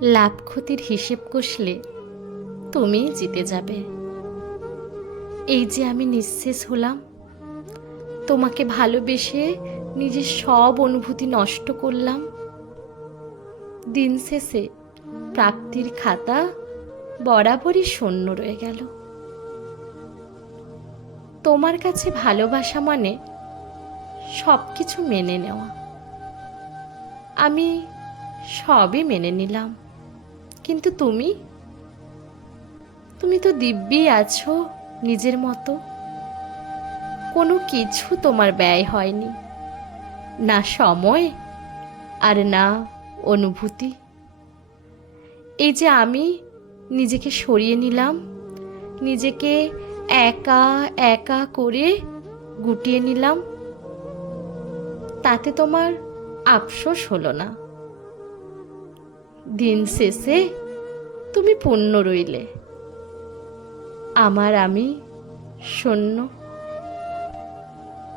লাভ ক্ষতির হিসেব কষলে তুমিই জিতে যাবে। এই যে আমি নিঃশেষ হলাম, তোমাকে ভালোবেসে নিজের সব অনুভূতি নষ্ট করলাম। দিন শেষে প্রাপ্তির খাতা বরাবরই শূন্য রয়ে গেল। তোমার কাছে ভালোবাসা মানে সব কিছু মেনে নেওয়া। আমি সবই মেনে নিলাম, কিন্তু তুমি তুমি তো দিব্যি আছো নিজের মতো। কোনো কিছু তোমার ব্যয় হয়নি, না সময় আর না অনুভূতি। এই যে আমি নিজেকে সরিয়ে নিলাম, নিজেকে একা একা করে গুটিয়ে নিলাম, তাতে তোমার আফসোস হলো না। দিন শেষে তুমি পূর্ণ রইলে, আমার আমি শূন্য।